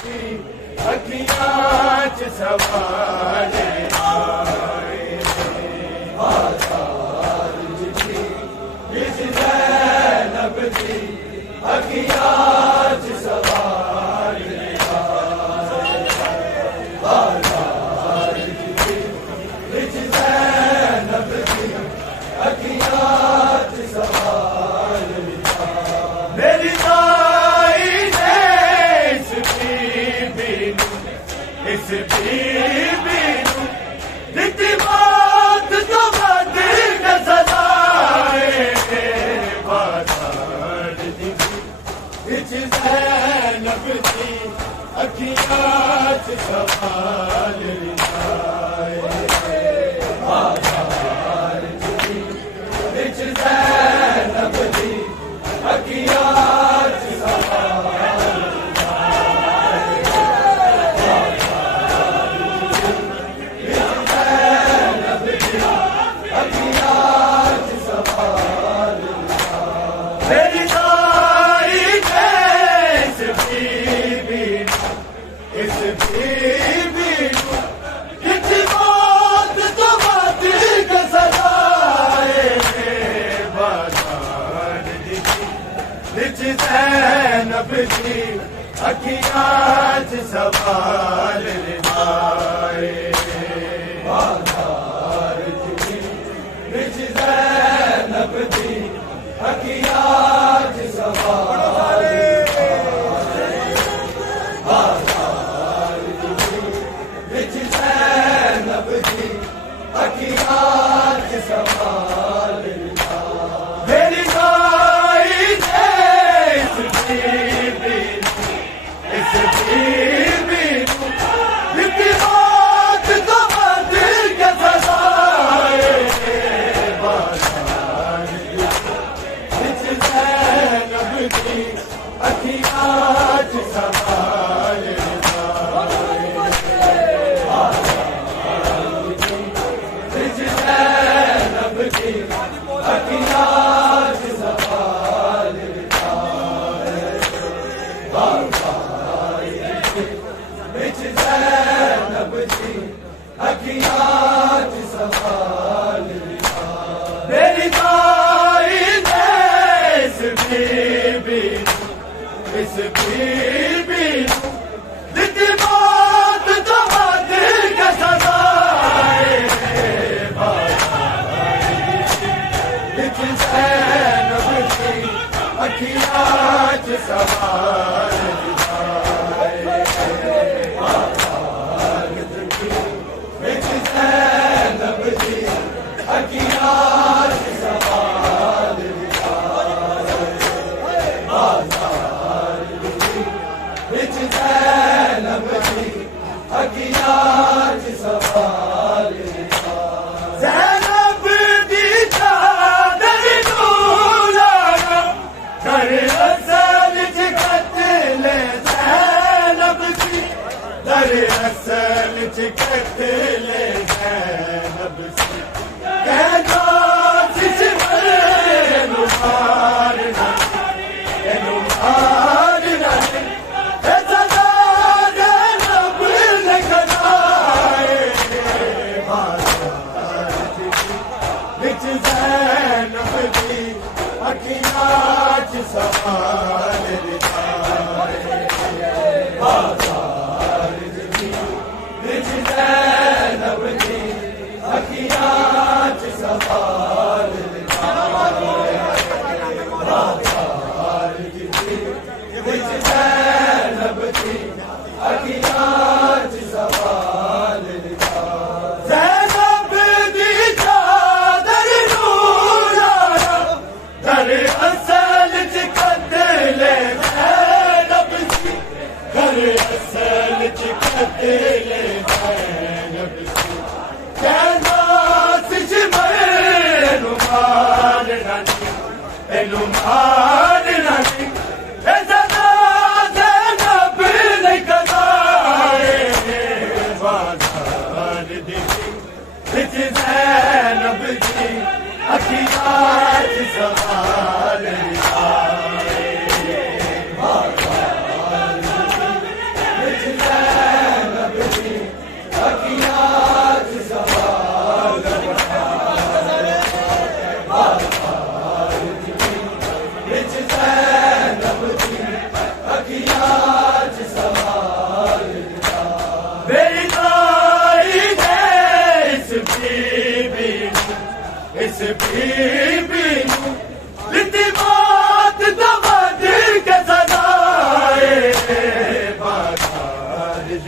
अखियां च सवाल आए बाजार जी इस ज़ैनब दी अखियां च सवाल बाजार जी इस ज़ैनब दी अखियां च सवाल मेरी इस बीबी दिती बात तो बदी न सदाए बाजार दी इच ज़ैनब दी अखियां च सवाल बाजार दी इच ज़ैनब दी अखियां च सवाल ज़ैनब दी अखियां च सवाल आए बाजार जी विच ज़ैनब दी अखियां च सवाल बाजार जी विच ज़ैनब दी अखियां च सवाल मेरी अखियां च सवाल विच ज़ैनब दी अखियां च सवाल विच ज़ैनब दी अखियां च सवाल मेरी ताई इस बीबी इस बीबी दिती बात तो बदी न सदाए विच ज़ैनब दी अखियां च सवाल विच ज़ैनब दी अखियां च सवाल विच ज़ैनब दी अखियां च सवाल ज़ैनब दी चादर नूं लाना कर असल च कत्ल ज़ैनब दी कर असल च कत्ल ज़ैनब दी कहना सिच मैनू मारना मैनू मारना विच ज़ैनब दी अखियां च सवाल बाजार जी विच ज़ैनब दी अखियां च सवाल बाजार जी विच ज़ैनब दी अखियां च सवाल ज़ैनब दी चादर नूं लाना कर असल च कत्ल ज़ैनब दी कर असल च कत्ल ज़ैनब दी कहना सिच मैनू मारना मैनू मारना विच ज़ैनब दी अखियां च सवाल विच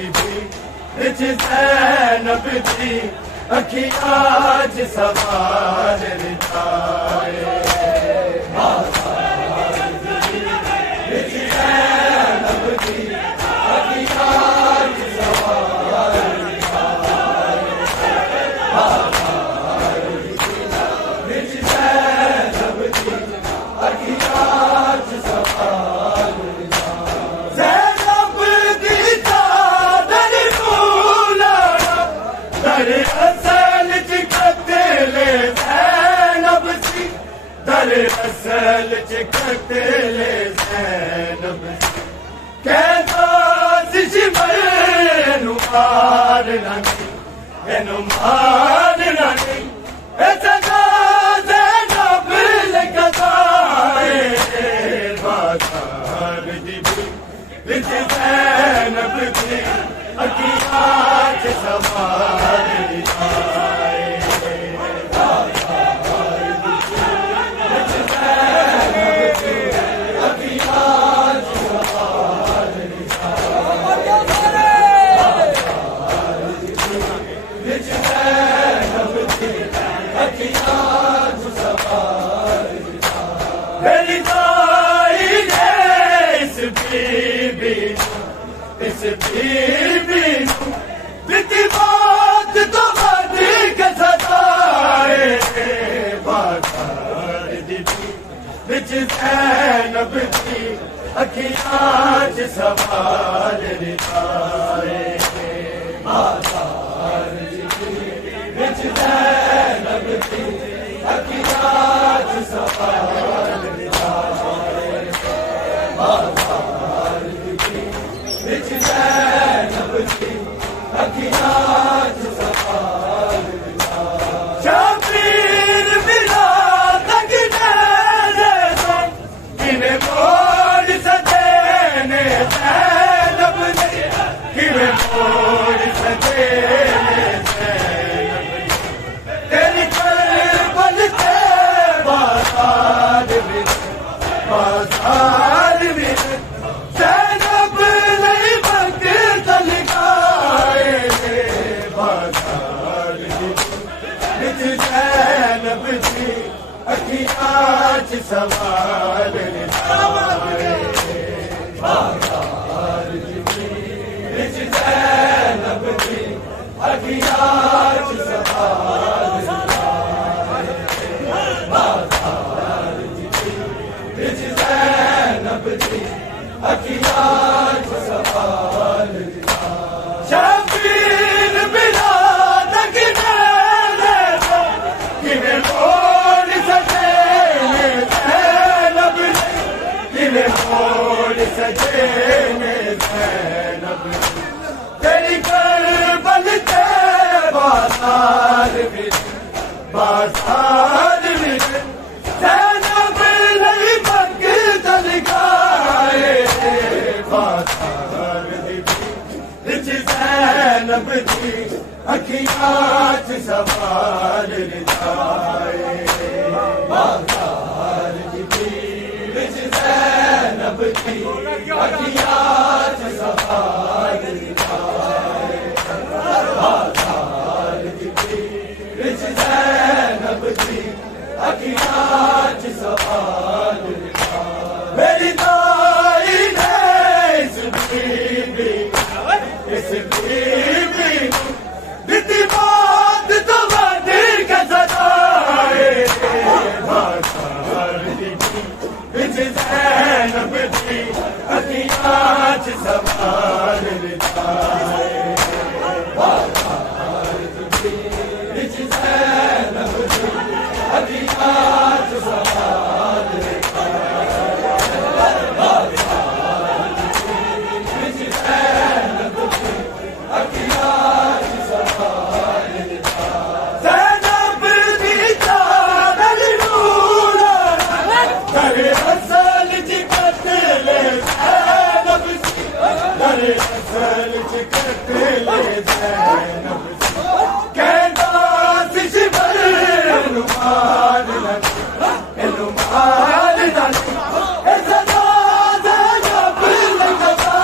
दी भी विच ज़ैनब दी अखियां च सवार रिझाए विच ज़ैनब दी अखियां च सवार रिझाए विच ज़ैनब दी अखियां च सवार ज़ैनब दी चादर नूं लाना दरअसल च कत्ले ज़ैनब सी दरअसल च कत्ले ज़ैनब सी कहता सी मैनू मारना नहीं मैनू मारना नहीं ए सदा ज़ैनब लगदा बाज़ार दी विच ज़ैनब दी अखियां च सवार रिझाए विच ज़ैनब दी अखियां च सवार विच ज़ैनब दी अखियां च सवार मेरी दाई ने इस बीबी बीती बात तो अधिक सताए बाज़ार दी विच ज़ैनब दी अखियां च सवार रिझाए बाज़ार दी विच ज़ैनब दी अखियां च सवार रिझाए बाज़ार दी विच ज़ैनब दी अखियां च सवार शबीर बिना तक किने मोड़ सजे ने ज़ैनब ने किने मोड़ सजे ने ज़ैनब तेरी करबल के बाज़ार में ज़ैनब नहीं वक्त लगाए बाज़ार विच ज़ैनब दी अखियां च सवार रिझाए बाज़ार विच ज़ैनब दी अखियां च सवार बाज़ार विच ज़ैनब दी अखियां च सवार शबीर बिना तक किने मोड़ सजे ने ज़ैनब किने मोड़ सजे ने ज़ैनब तेरी करबल के बाज़ार विच ज़ैनब नहीं वक्त लगाए बाज़ार विच ज़ैनब दी अखियां च सवार रिझाए बाज़ार विच ज़ैनब दी अखियां च सवार रिझाए बाज़ार विच ज़ैनब दी अखियां च सवार मेरी दाई ने इस बीबी बीती बात तो अधिक सताए बाज़ार दी विच ज़ैनब दी अखियां च सवार रिझाए बाज़ार विच ज़ैनब दी अखियां च सवार विच ज़ैनब दी अखियां च सवार ज़ैनब दी चादर नूं लाना दरअसल च कत्ले ज़ैनब सी दरअसल च कत्ले ज़ैनब कहता सी मैनू मारना मैनू मारना ए सदा ज़ैनब लगदा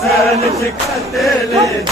Sen çıkart elini